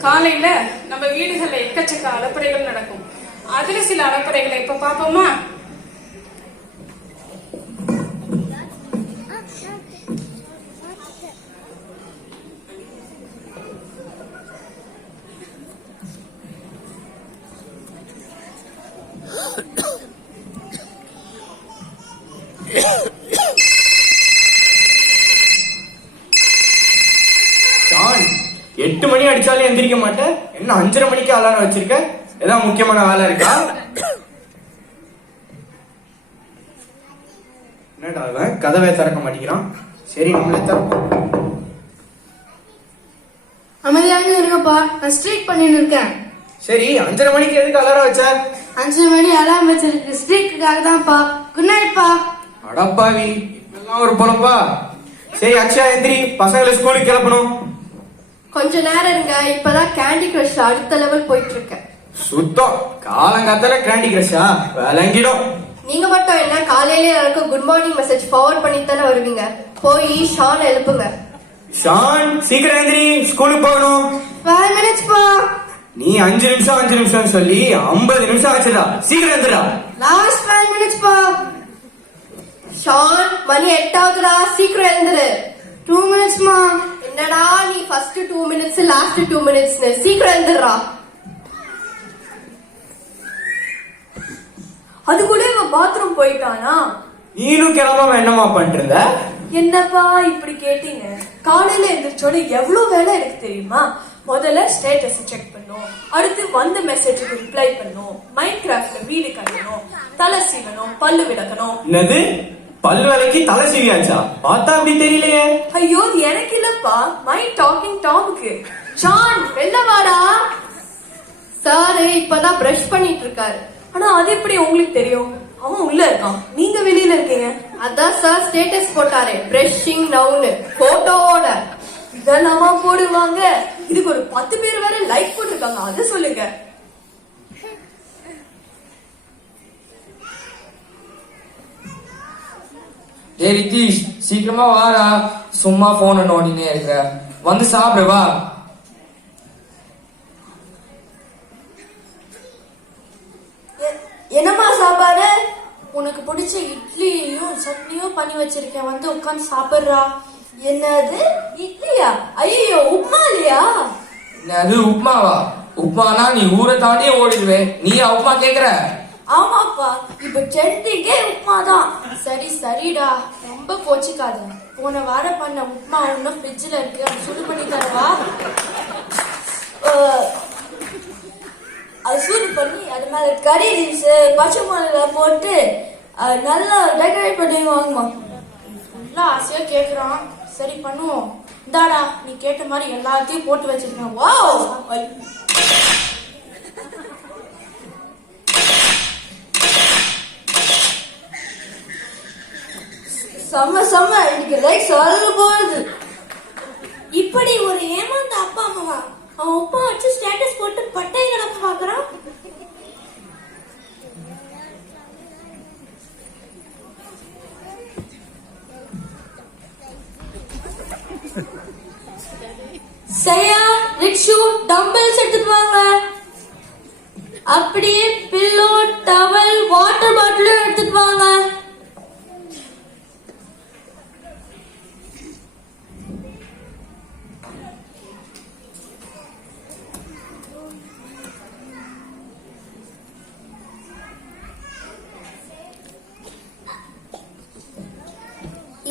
காலையில நம்ம வீடுகள்ல எக்கச்சக்க அலப்பறைகள் நடக்கும். அதுல சில அலப்பறைகளை இப்ப பாப்போமா எட்டு மணி அடிச்சாலும் எந்திரிக்க மாட்டேன் என்ன அஞ்சரை மணிக்கு அலாரம் வச்சிருக்க? ஏதாவது முக்கியமான வேலை இருக்கா? என்னடா அவன் கதவை திறக்க மாட்டேங்கிறான். சரி நம்மளே திறப்போம். அமைதியாக இருங்கப்பா. நான் ஸ்ட்ரீக் பண்ணிட்டு இருக்கேன். சரி அஞ்சரை மணிக்கு எதுக்கு அலாரம் வச்ச? அஞ்சு மணி அலாம் வச்சிருக்கு. ஸ்ட்ரீக்குக்காக தான்ப்பா. குட் நைட்ப்பா அடப்பாவி. இதெல்லாம் ஒரு பொழப்பா. சரி அக்ஷயா எந்திரி. பசங்களை ஸ்கூலுக்கு கிளப்பணும். கொஞ்ச நேரம் இருங்க இப்பதான் கேண்டி கிரஷ் அடுத்த லெவல் போயிட்டு இருக்கேன் சுத்தம் காலங்காத்தால கேண்டி கிரஷா விளங்கிடும். நீங்க மட்டும் என்ன காலையில எல்லாருக்கும் குட் மார்னிங் மெசேஜ் ஃபார்வர்ட் பண்ணிட்டு தானே வருவீங்க? போய் ஷான் எழுப்புங்க. ஷான் சீக்கிரம் எந்திரி ஸ்கூலுக்கு போகணும். ஃபைவ் மினிட்ஸ் பா. நீ அஞ்சு நிமிஷம் அஞ்சு நிமிஷம் சொல்லி ஐம்பது நிமிஷம் ஆச்சுடா. சீக்கிரம் எந்திரா லாஸ்ட் ஃபைவ் மினிட்ஸ் பா. ஷான் மணி எட்டாவதுடா. சீக்கிரம் எழுந்துரு. டூ மினிட்ஸ்மா என்னடா நீ first two minutes last two minutes சீக்கிரம் எழுந்துடுறா. அதுக்குள்ள இவன் பாத்ரூம் போயிட்டானா? நீனும் கிளம்பாம என்னமா பண்றத என்னப்பா இப்படி கேட்டீங்க? காலையில எந்திரிச்சோட எவ்வளவு வேலை எனக்கு தெரியுமா? முதல்ல ஸ்டேட்டஸ் செக் பண்ணும். அடுத்து வந்த மெசேஜுக்கு ரிப்ளை பண்ணும். மைண்ட் கிராஃப்ட்ல வீடு கட்டணும். தலை சீவணும் பல்லு விளக்கணும். என்னது? பல்வலைக்கு தலை சீவியாச்சா? பார்த்தா அப்படி தெரியலையே. ஐயோ எனக்கு இல்லப்பா. மைண்ட் டாக்கிங் டாமுக்கு ஜான் வெளில வாடா. சார் இப்பதான் பிரஷ் பண்ணிட்டு இருக்காரு. ஆனா அது எப்படி உங்களுக்கு தெரியும்? அவன் உள்ள இருக்கான். நீங்க வெளியில இருக்கீங்க. அதான் சார் ஸ்டேட்டஸ் போட்டாரு. பிரஷிங் நவுனு போட்டோவோட இதெல்லாமா போடுவாங்க. இதுக்கு ஒரு பத்து பேர் வேற லைக் போட்டிருக்காங்க. அது சொல்லுங்க. டேய் ரித்தீஷ் சீக்கிரமா வாடா. சும்மா போன நோண்டினே இருக்க வந்து சாப்பிடு வா. என்னம்மா சாப்பாடு? உனக்கு பிடிச்ச இட்லியும் சட்னியும் பண்ணி வச்சிருக்கேன். வந்து உட்காந்து சாப்பிடுறா. என்னது? இட்லியா? ஐயோ உப்மா இல்லையா அது உப்மாவா? உப்மானா நீ ஊரை தாண்டியே ஓடிடுவே நீ உப்மா கேக்குற? ஆமாப்பா இப்ப ட்ரெண்டிங்கே உப்மா தான் சரி சரிடா. ரொம்ப கோச்சிக்காத. போன வாரம் பண்ண உப்புமா இன்னும் ஃப்ரிட்ஜில் இருக்கு. அது சுடு பண்ணி தரவா? அது சூடு பண்ணி அது மேல கறி லீவ்ஸ் பச்சை மிளகா போட்டு நல்லா டெக்கரேட் பண்ணி வாங்குமா. நல்லா ஆசையா கேக்குறான். சரி பண்ணுவோம். இந்தாடா நீ கேட்ட மாதிரி எல்லாத்தையும் போட்டு வச்சிருக்கேன். வா செம்ம செம்ம. இன்னைக்கு லைக் சொல்ல போகுது. இப்படி ஒரு ஏமாந்த அப்பா அம்மாவா அவன் அப்பா வச்சு ஸ்டேட்டஸ் போட்டு பட்டை கிடக்க பாக்குறான் சரியா ரிக்ஷு டம்பிள்ஸ் எடுத்துட்டு வாங்க. அப்படியே பில்லோ டவல் வாட்டர் பாட்டிலும் எடுத்துட்டு வாங்க.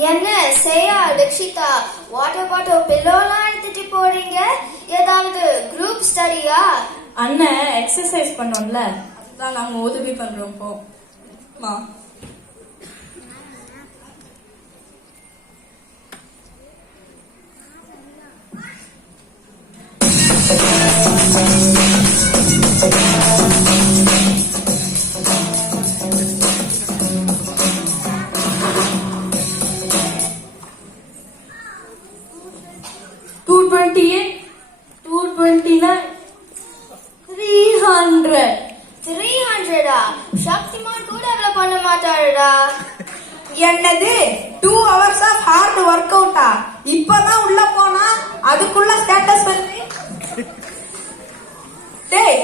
என்ன செய்யா ரிக்ஷிதா வாட்டர் பாட்டில் பில்லோலாம் எடுத்துட்டு போறீங்க? ஏதாவது குரூப் ஸ்டடியா அண்ணன் எக்ஸசைஸ் பண்ணோம்ல. அதுதான் நாங்க உதவி பண்றோம் இப்போ மாட்டாருடா என்னது? Two hours of hard work அவுட்டா இப்பதான் உள்ள போனா அதுக்குள்ள ஸ்டேட்டஸ் வருது டேய்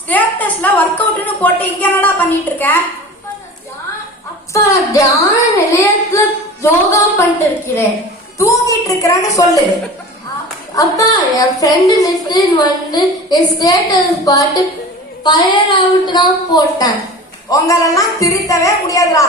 ஸ்டேட்டஸ்ல ஒர்க் அவுட்னு போட்டு இங்க என்னடா பண்ணிட்டு இருக்க? அப்பா தியான நிலையத்துல யோகா பண்ணிட்டு இருக்கிறேன். தூங்கிட்டு இருக்கிறேன்னு சொல்லு. அப்பா என் ஃப்ரெண்டு நிஸ்டின் வந்து என் ஸ்டேட்டஸ் பார்த்து ஃபயர் அவுட் தான் போட்டேன். உங்களெல்லாம் திருத்தவே முடியாதுடா.